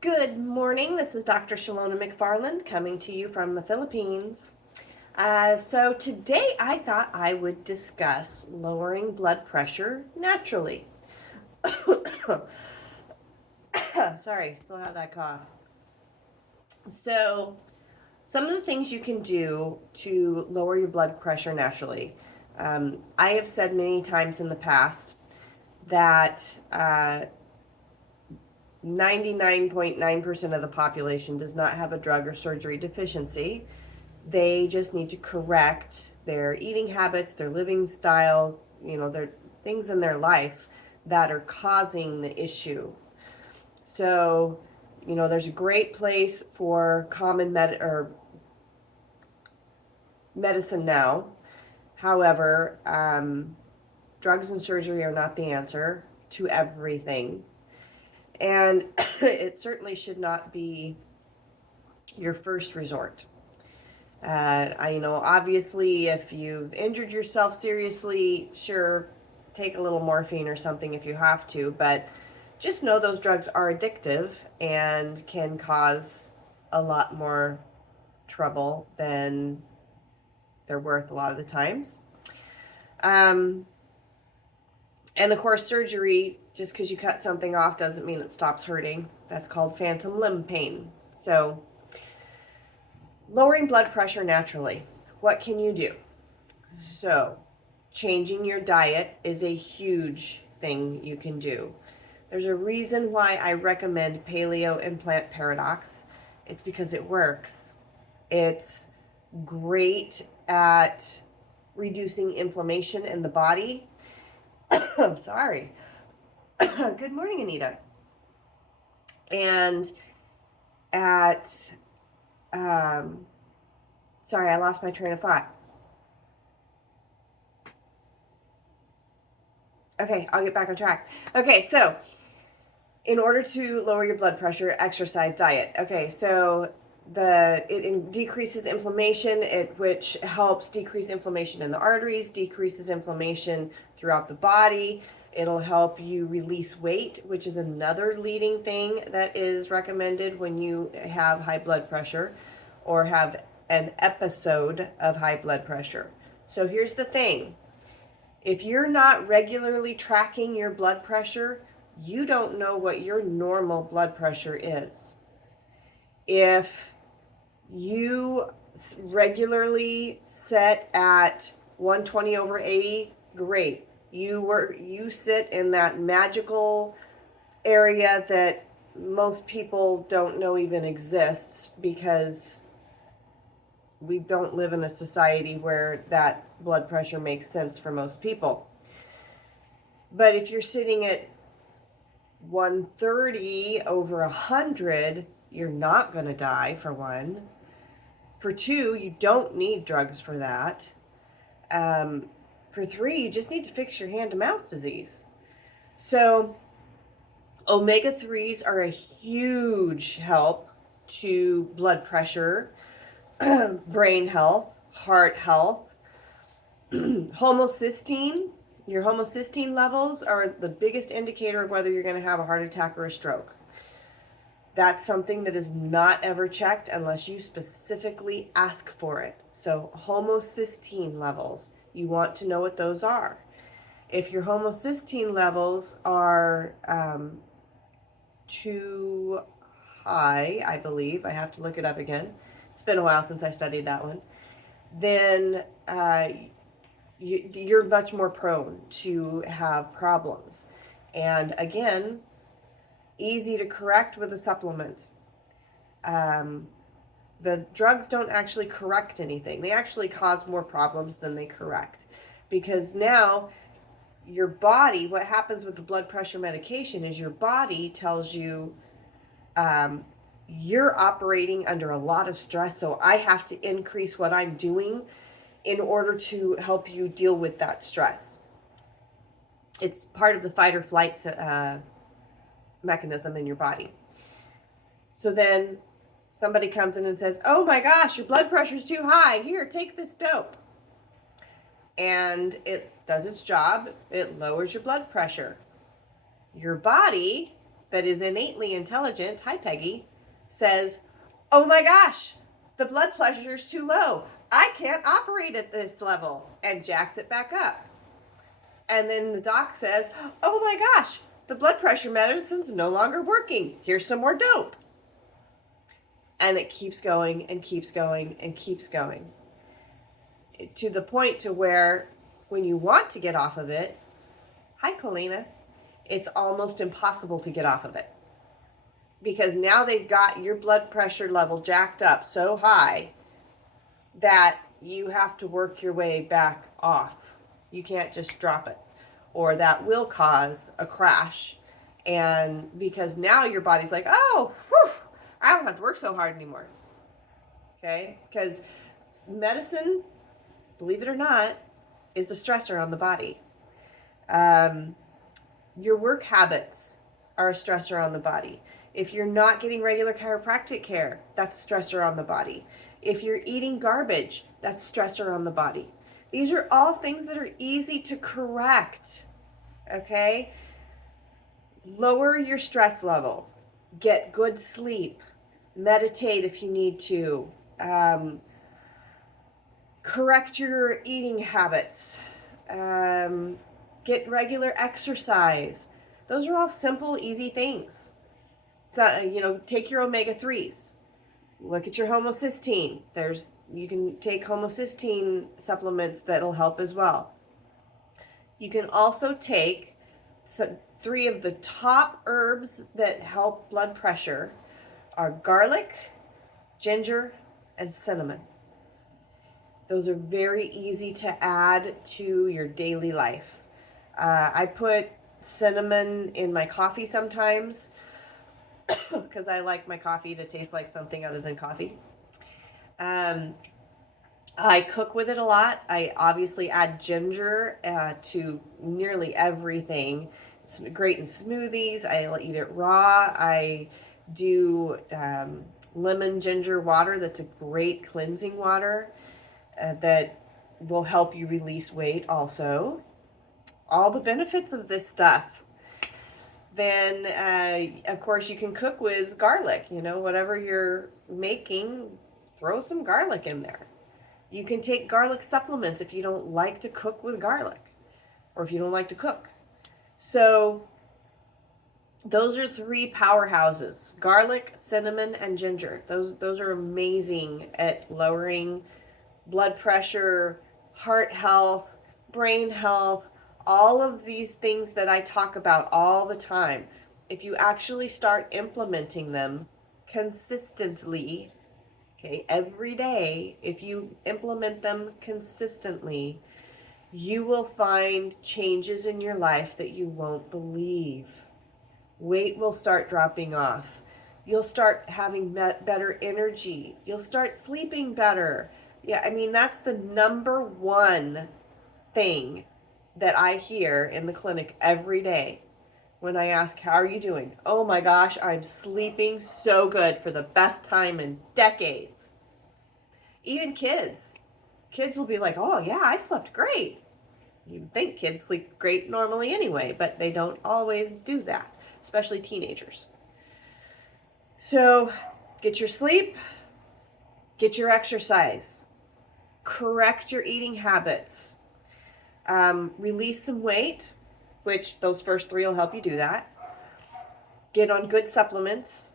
Good morning. This is Dr. Shalona McFarland coming to you from the Philippines. So today I thought I would discuss lowering blood pressure naturally. Sorry, still have that cough. So some of the things you can do to lower your blood pressure naturally. I have said many times in the past that 99.9% of the population does not have a drug or surgery deficiency. They just need to correct their eating habits, their living style, their things in their life that are causing the issue. So, there's a great place for common medicine now. However, drugs and surgery are not the answer to everything. And it certainly should not be your first resort. Obviously, if you've injured yourself seriously, sure, take a little morphine or something if you have to, but just know those drugs are addictive and can cause a lot more trouble than they're worth a lot of the times. And of course, surgery, just because you cut something off doesn't mean it stops hurting. That's called phantom limb pain. So, lowering blood pressure naturally. What can you do? So, changing your diet is a huge thing you can do. There's a reason why I recommend Paleo and Plant Paradox. It's because it works. It's great at reducing inflammation in the body. I'm sorry. Good morning, Anita. And at, sorry, I lost my train of thought. Okay, I'll get back on track. Okay, so in order to lower your blood pressure, exercise, diet. Okay, so it decreases inflammation, which helps decrease inflammation in the arteries, decreases inflammation throughout the body. It'll help you release weight, which is another leading thing that is recommended when you have high blood pressure or have an episode of high blood pressure. So here's the thing. If you're not regularly tracking your blood pressure, you don't know what your normal blood pressure is. If you regularly set at 120 over 80, great. You sit in that magical area that most people don't know even exists, because we don't live in a society where that blood pressure makes sense for most people. But if you're sitting at 130 over 100, you're not going to die, for one. For two, you don't need drugs for that. For three, you just need to fix your hand-to-mouth disease. So omega-3s are a huge help to blood pressure, brain health, heart health. Homocysteine, your homocysteine levels are the biggest indicator of whether you're going to have a heart attack or a stroke. That's something that is not ever checked unless you specifically ask for it. So homocysteine levels, you want to know what those are. If your homocysteine levels are too high, I believe, I have to look it up again. It's been a while since I studied that one. Then you're much more prone to have problems. And again, easy to correct with a supplement. The drugs don't actually correct anything. They actually cause more problems than they correct. Because now your body, what happens with the blood pressure medication is your body tells you you're operating under a lot of stress, so I have to increase what I'm doing in order to help you deal with that stress. It's part of the fight or flight mechanism in your body. So then somebody comes in and says, oh my gosh, your blood pressure's too high. Here, take this dope. And it does its job. It lowers your blood pressure. Your body that is innately intelligent, hi Peggy, says, oh my gosh, the blood pressure is too low. I can't operate at this level, and jacks it back up. And then the doc says, oh my gosh, the blood pressure medicine's no longer working. Here's some more dope. And it keeps going and keeps going and keeps going. To the point to where when you want to get off of it, hi Colina, it's almost impossible to get off of it. Because now they've got your blood pressure level jacked up so high that you have to work your way back off. You can't just drop it, or that will cause a crash. And because now your body's like, oh, whew, I don't have to work so hard anymore. Okay? Because medicine, believe it or not, is a stressor on the body. Your work habits are a stressor on the body. If you're not getting regular chiropractic care, that's a stressor on the body. If you're eating garbage, that's a stressor on the body. These are all things that are easy to correct. Okay? Lower your stress level. Get good sleep. Meditate if you need to. Correct your eating habits. Get regular exercise. Those are all simple, easy things. So, take your omega-3s. Look at your homocysteine. You can take homocysteine supplements that'll help as well. You can also take 3 of the top herbs that help blood pressure are garlic, ginger, and cinnamon. Those are very easy to add to your daily life. I put cinnamon in my coffee sometimes because I like my coffee to taste like something other than coffee. I cook with it a lot. I obviously add ginger to nearly everything. It's great in smoothies. I eat it raw. I do lemon ginger water. That's a great cleansing water that will help you release weight also. All the benefits of this stuff. Then, of course, you can cook with garlic. Whatever you're making, throw some garlic in there. You can take garlic supplements if you don't like to cook with garlic, or if you don't like to cook. So those are 3 powerhouses: garlic, cinnamon, and ginger. Those are amazing at lowering blood pressure, heart health, brain health, all of these things that I talk about all the time. If you actually start implementing them consistently, okay, every day, if you implement them consistently, you will find changes in your life that you won't believe. Weight will start dropping off. You'll start having better energy. You'll start sleeping better. Yeah, that's the number one thing that I hear in the clinic every day when I ask, how are you doing? Oh my gosh, I'm sleeping so good for the best time in decades. Even kids will be like, oh yeah, I slept great. You'd think kids sleep great normally anyway, but they don't always do that, especially teenagers. So get your sleep, get your exercise, correct your eating habits, release some weight, which those first 3 will help you do that. Get on good supplements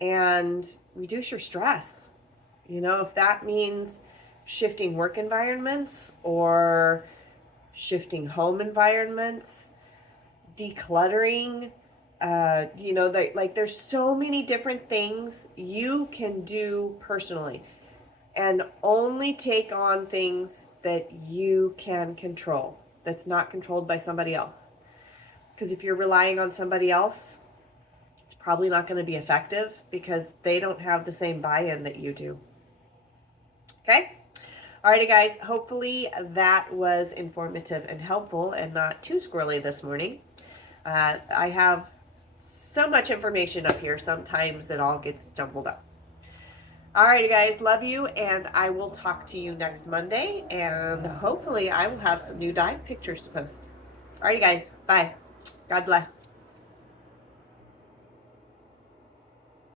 and reduce your stress. If that means shifting work environments or shifting home environments, decluttering, there's so many different things you can do personally, and only take on things that you can control, that's not controlled by somebody else. Because if you're relying on somebody else, it's probably not going to be effective because they don't have the same buy-in that you do. Okay? Alrighty, guys. Hopefully that was informative and helpful and not too squirrely this morning. I have so much information up here, sometimes it all gets jumbled up. Alrighty, guys. Love you, and I will talk to you next Monday, and hopefully I will have some new dive pictures to post. Alrighty, guys. Bye. God bless.